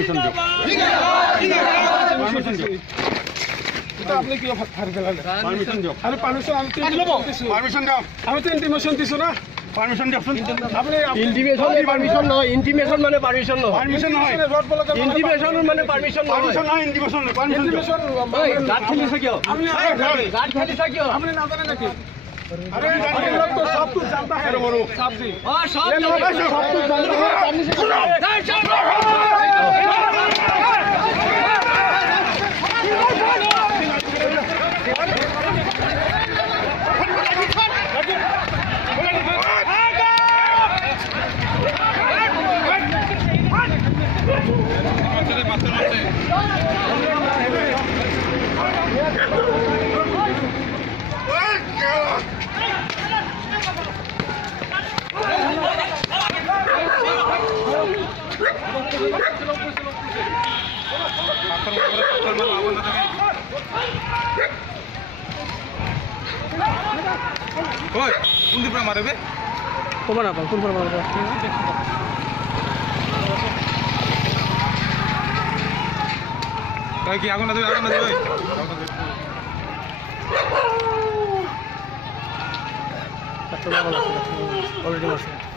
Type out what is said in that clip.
permission দিও আপনি কি পারমিশন দিও আরে পারমিশন আমি পারমিশন দাও আমি তো ইন্টিমেশন দিছো না পারমিশন দিও আপনি ইন্টিমেশন পারমিশন নয় ইন্টিমেশন মানে পারমিশন নয় পারমিশন নয় রড বলা ইন্টিমেশন মানে পারমিশন নয় পারমিশন নয় ইন্ডিকেশন নয় পারমিশন দিও গার্ড খেলি থাকিও আপনি গার্ড খেলি থাকিও আপনি না জানেন নাকি अरे हम लोग तो सब कुछ जानता है साहब जी और सब ये लोग सब कुछ जानता ओए कुंडी पर मारे बे কোন না কোন কোন काय की आगो ना दे অলরেডি মারছে